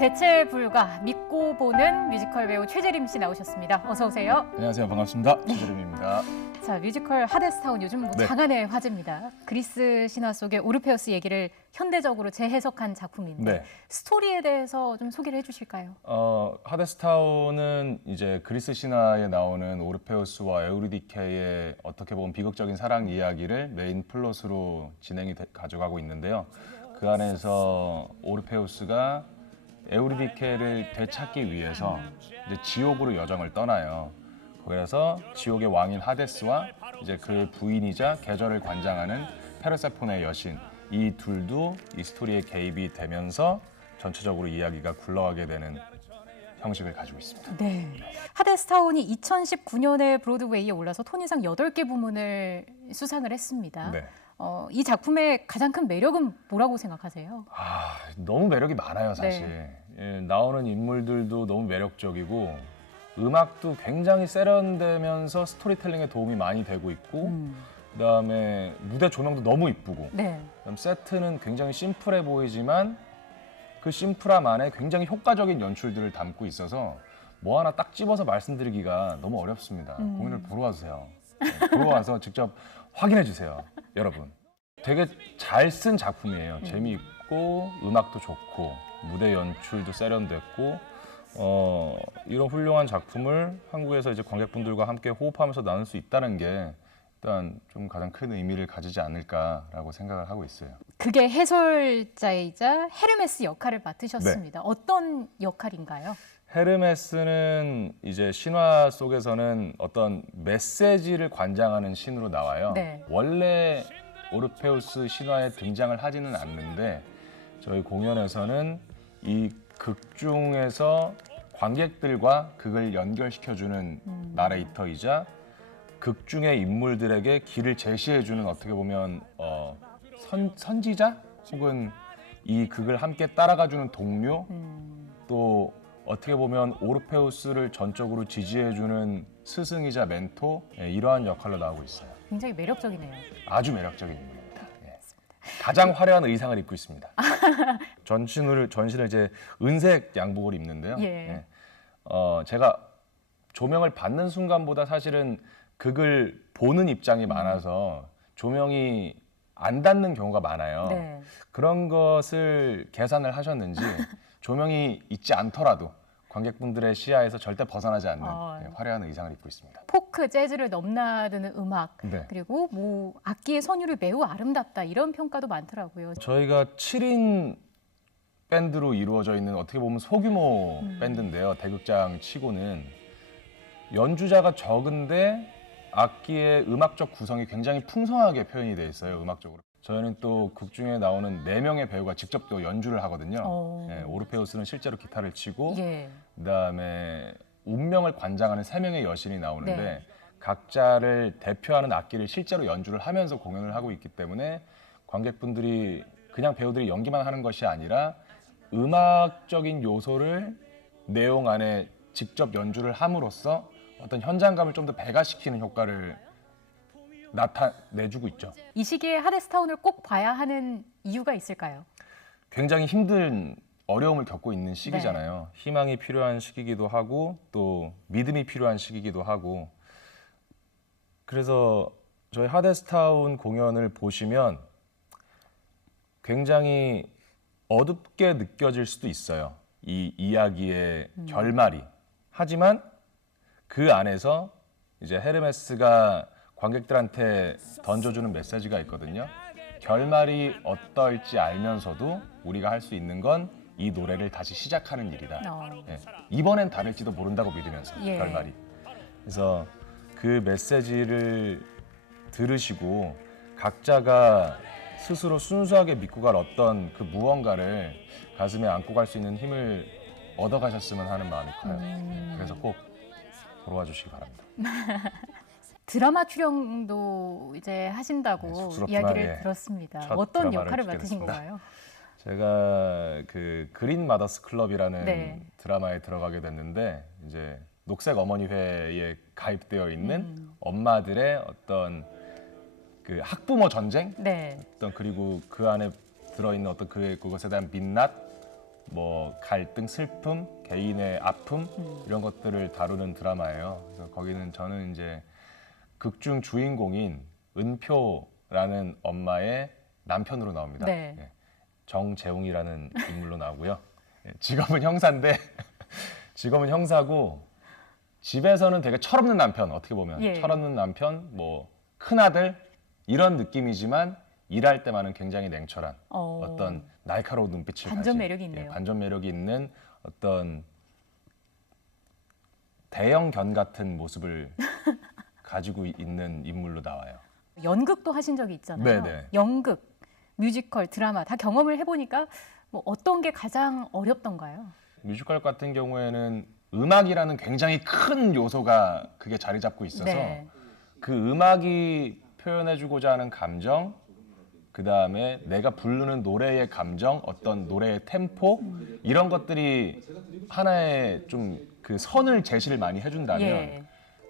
대체 불가, 믿고 보는 뮤지컬 배우 최재림 씨 나오셨습니다. 어서 오세요. 안녕하세요. 반갑습니다. 최재림입니다. 자, 뮤지컬 하데스타운 요즘 네. 장안의 화제입니다. 그리스 신화 속의 오르페우스 얘기를 현대적으로 재해석한 작품인데 네. 스토리에 대해서 좀 소개를 해주실까요? 하데스타운은 이제 그리스 신화에 나오는 오르페우스와 에우리디케의 어떻게 보면 비극적인 사랑 이야기를 메인 플롯으로 가져가고 있는데요. 그 안에서 오르페우스가 에우리디케를 되찾기 위해서 이제 지옥으로 여정을 떠나요. 그래서 지옥의 왕인 하데스와 이제 그 부인이자 계절을 관장하는 페르세포네의 여신, 이 둘도 이 스토리에 개입이 되면서 전체적으로 이야기가 굴러가게 되는 형식을 가지고 있습니다. 네. 하데스타운이 2019년에 브로드웨이에 올라서 토니상 8개 부문을 수상을 했습니다. 네. 이 작품의 가장 큰 매력은 뭐라고 생각하세요? 너무 매력이 많아요, 사실. 예, 나오는 인물들도 너무 매력적이고 음악도 굉장히 세련되면서 스토리텔링에 도움이 많이 되고 있고 그다음에 무대 조명도 너무 이쁘고 네. 그다음 세트는 굉장히 심플해 보이지만 그 심플함 안에 굉장히 효과적인 연출들을 담고 있어서 뭐 하나 딱 집어서 말씀드리기가 너무 어렵습니다. 공연을 보러 와주세요. 네, 보러 와서 직접 확인해 주세요, 여러분. 되게 잘 쓴 작품이에요. 재미있고 음악도 좋고 무대 연출도 세련됐고 이런 훌륭한 작품을 한국에서 이제 관객분들과 함께 호흡하면서 나눌 수 있다는 게 일단 좀 가장 큰 의미를 가지지 않을까라고 생각을 하고 있어요. 그게 해설자이자 헤르메스 역할을 맡으셨습니다. 어떤 역할인가요? 헤르메스는 이제 신화 속에서는 어떤 메시지를 관장하는 신으로 나와요. 네. 원래 오르페우스 신화에 등장을 하지는 않는데 저희 공연에서는 이 극 중에서 관객들과 극을 연결시켜주는 나레이터이자 극 중의 인물들에게 길을 제시해주는 어떻게 보면 선지자 혹은 이 극을 함께 따라가주는 동료 또 어떻게 보면 오르페우스를 전적으로 지지해주는 스승이자 멘토 이러한 역할로 나오고 있어요. 굉장히 매력적이네요. 아주 매력적인 인물입니다. 예. 가장 화려한 의상을 입고 있습니다. 전신을 이제 은색 양복을 입는데요. 예. 제가 조명을 받는 순간보다 사실은 극을 보는 입장이 많아서 조명이 안 닿는 경우가 많아요. 네. 그런 것을 계산을 하셨는지 조명이 있지 않더라도 관객분들의 시야에서 절대 벗어나지 않는 화려한 의상을 입고 있습니다. 포크, 재즈를 넘나드는 음악, 네. 그리고 뭐 악기의 선율이 매우 아름답다 이런 평가도 많더라고요. 저희가 7인 밴드로 이루어져 있는 어떻게 보면 소규모 밴드인데요. 대극장 치고는 연주자가 적은데 악기의 음악적 구성이 굉장히 풍성하게 표현이 돼 있어요. 음악적으로. 저희는 또 극 중에 나오는 4명의 배우가 직접 또 연주를 하거든요. 예, 오르페우스는 실제로 기타를 치고 예. 그다음에 운명을 관장하는 3명의 여신이 나오는데 네. 각자를 대표하는 악기를 실제로 연주를 하면서 공연을 하고 있기 때문에 관객분들이 그냥 배우들이 연기만 하는 것이 아니라 음악적인 요소를 내용 안에 직접 연주를 함으로써 어떤 현장감을 좀 더 배가시키는 효과를 나타내주고 있죠. 이 시기에 하데스타운을 꼭 봐야 하는 이유가 있을까요? 굉장히 힘든 어려움을 겪고 있는 시기잖아요. 희망이 필요한 시기이기도 하고 또 믿음이 필요한 시기이기도 하고 그래서 저희 하데스타운 공연을 보시면 굉장히 어둡게 느껴질 수도 있어요. 이 이야기의 결말이. 하지만 그 안에서 이제 헤르메스가 관객들한테 던져주는 메시지가 있거든요. 결말이 어떨지 알면서도 우리가 할 수 있는 건 이 노래를 다시 시작하는 일이다. 예. 이번엔 다를지도 모른다고 믿으면서 예. 결말이. 그래서 그 메시지를 들으시고 각자가 스스로 순수하게 믿고 갈 어떤 그 무언가를 가슴에 안고 갈 수 있는 힘을 얻어가셨으면 하는 마음이 커요. 그래서 꼭 보러 와주시기 바랍니다. 드라마 출연도 이제 하신다고 네, 쑥스럽지만, 이야기를 예, 들었습니다. 첫 어떤 드라마를 역할을 찍게 맡으신 됐습니다. 건가요? 제가 그 그린 마더스 클럽이라는 네. 드라마에 들어가게 됐는데 이제 녹색 어머니회에 가입되어 있는 엄마들의 어떤 그 학부모 전쟁 네. 어떤 그리고 그 안에 들어있는 어떤 그것에 대한 민낯 뭐 갈등, 슬픔, 개인의 아픔 이런 것들을 다루는 드라마예요. 그래서 거기는 저는 이제 극중 주인공인 은표라는 엄마의 남편으로 나옵니다. 네. 예, 정재웅이라는 인물로 나오고요. 예, 직업은 형사인데 직업은 형사고 집에서는 되게 철없는 남편, 어떻게 보면 예. 철없는 남편, 뭐 큰아들 이런 느낌이지만 일할 때만은 굉장히 냉철한 어떤 날카로운 눈빛을 반전 가진, 매력이 있네요. 반전 매력이 있는 어떤 대형견 같은 모습을 가지고 있는 인물로 나와요. 연극도 하신 적이 있잖아요. 네네. 연극, 뮤지컬, 드라마 다 경험을 해보니까 뭐 어떤 게 가장 어렵던가요? 뮤지컬 같은 경우에는 음악이라는 굉장히 큰 요소가 그게 자리 잡고 있어서 네. 그 음악이 표현해주고자 하는 감정, 그 다음에 내가 부르는 노래의 감정, 어떤 노래의 템포 이런 것들이 하나의 좀 그 선을 제시를 많이 해준다면 예.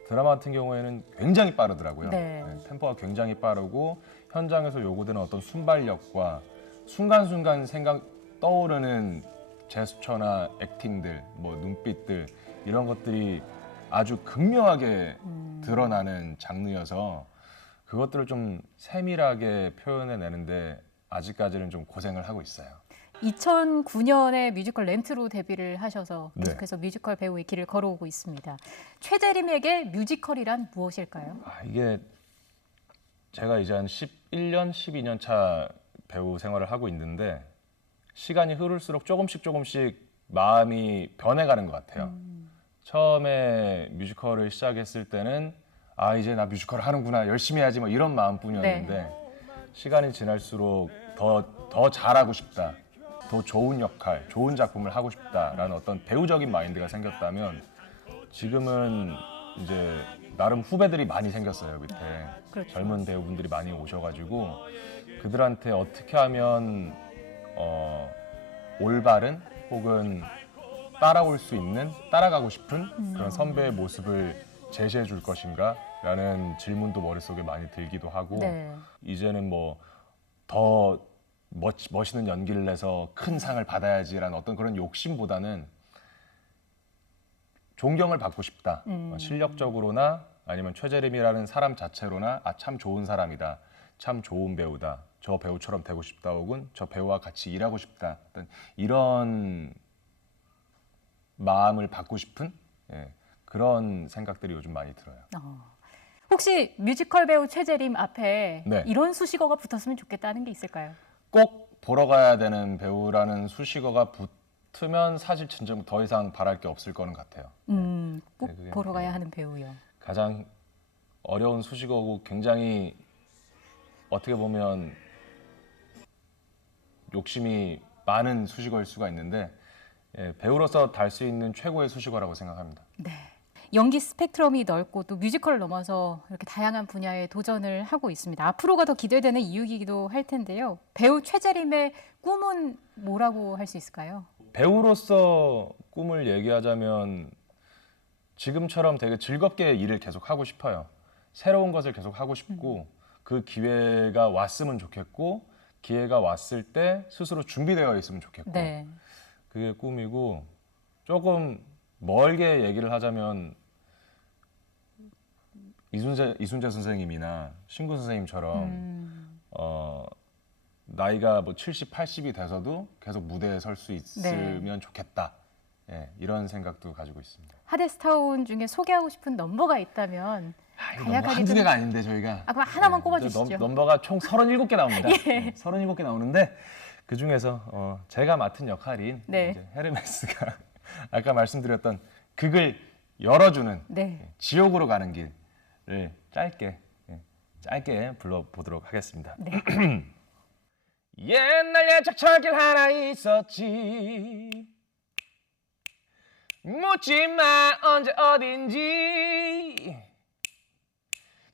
드라마 같은 경우에는 굉장히 빠르더라고요. 네. 네, 템포가 굉장히 빠르고 현장에서 요구되는 어떤 순발력과 순간순간 생각 떠오르는 제스처나 액팅들, 뭐 눈빛들 이런 것들이 아주 극명하게 드러나는 장르여서 그것들을 좀 세밀하게 표현해내는데 아직까지는 좀 고생을 하고 있어요. 2009년에 뮤지컬 램트로 데뷔를 하셔서 네. 계속해서 뮤지컬 배우의 길을 걸어오고 있습니다. 최재림에게 뮤지컬이란 무엇일까요? 이게 제가 이제 한 11년, 12년 차 배우 생활을 하고 있는데 시간이 흐를수록 조금씩 마음이 변해가는 것 같아요. 처음에 뮤지컬을 시작했을 때는 이제 나 뮤지컬 하는구나, 열심히 해야지 뭐 이런 마음뿐이었는데 시간이 지날수록 더 잘하고 싶다, 더 좋은 역할, 좋은 작품을 하고 싶다라는 어떤 배우적인 마인드가 생겼다면 지금은 이제 나름 후배들이 많이 생겼어요. 밑에 그렇죠. 젊은 배우분들이 많이 오셔가지고 그들한테 어떻게 하면 올바른 혹은 따라올 수 있는, 따라가고 싶은 그런 선배의 모습을 제시해 줄 것인가 라는 질문도 머릿속에 많이 들기도 하고 네. 이제는 뭐 더 멋있는 연기를 내서 큰 상을 받아야지라는 어떤 그런 욕심보다는 존경을 받고 싶다. 실력적으로나 아니면 최재림이라는 사람 자체로나 참 좋은 사람이다. 참 좋은 배우다. 저 배우처럼 되고 싶다. 혹은 저 배우와 같이 일하고 싶다. 어떤 이런 마음을 받고 싶은 그런 생각들이 요즘 많이 들어요. 혹시 뮤지컬 배우 최재림 앞에 네. 이런 수식어가 붙었으면 좋겠다는 게 있을까요? 꼭 보러 가야 되는 배우라는 수식어가 붙으면 사실 진정 더 이상 바랄 게 없을 거는 같아요. 꼭 네, 그게, 보러 가야 하는 배우요. 가장 어려운 수식어고 굉장히 어떻게 보면 욕심이 많은 수식어일 수가 있는데 배우로서 달 수 있는 최고의 수식어라고 생각합니다. 네. 연기 스펙트럼이 넓고 또 뮤지컬을 넘어서 이렇게 다양한 분야에 도전을 하고 있습니다. 앞으로가 더 기대되는 이유이기도 할 텐데요. 배우 최재림의 꿈은 뭐라고 할 수 있을까요? 배우로서 꿈을 얘기하자면 지금처럼 되게 즐겁게 일을 계속 하고 싶어요. 새로운 것을 계속 하고 싶고 그 기회가 왔으면 좋겠고 기회가 왔을 때 스스로 준비되어 있으면 좋겠고 네. 그게 꿈이고 조금 멀게 얘기를 하자면 이순재 선생님이나 신구 선생님처럼 나이가 뭐 70, 80이 돼서도 계속 무대에 설 수 있으면 좋겠다. 이런 생각도 가지고 있습니다. 하데스타운 중에 소개하고 싶은 넘버가 있다면 간략하게 한두 좀- 개가 아닌데 저희가 그럼 하나만 꼽아주시죠. 넘버가 총 37개 나옵니다. 37개 나오는데 그 중에서 제가 맡은 역할인 네. 이제 헤르메스가 아까 말씀드렸던 극을 열어주는 네. 지옥으로 가는 길을 짧게 불러보도록 하겠습니다. 네. 옛날 예적철길 하나 있었지 묻지마 언제 어딘지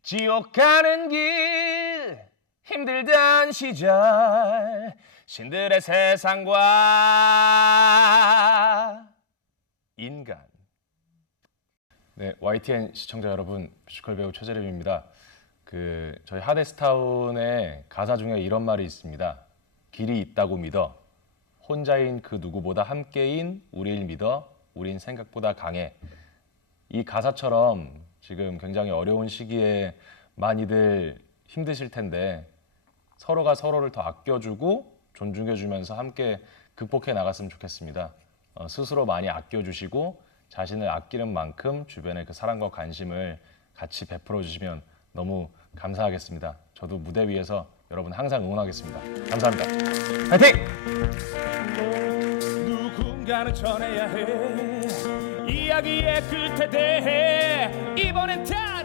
지옥 가는 길 힘들던 시절 신들의 세상과 인간. 네, YTN 시청자 여러분, 뮤지컬 배우 최재림입니다. 저희 하데스타운의 가사 중에 이런 말이 있습니다. 길이 있다고 믿어 혼자인 그 누구보다 함께인 우리를 믿어 우린 생각보다 강해. 이 가사처럼 지금 굉장히 어려운 시기에 많이들 힘드실 텐데 서로가 서로를 더 아껴주고 존중해주면서 함께 극복해 나갔으면 좋겠습니다. 스스로 많이 아껴주시고 자신을 아끼는 만큼 주변에 그 사랑과 관심을 같이 베풀어 주시면 너무 감사하겠습니다. 저도 무대 위에서 여러분 항상 응원하겠습니다. 감사합니다. 파이팅! 누군가는 전해야 해 이야기의 끝에 대해 이번엔 다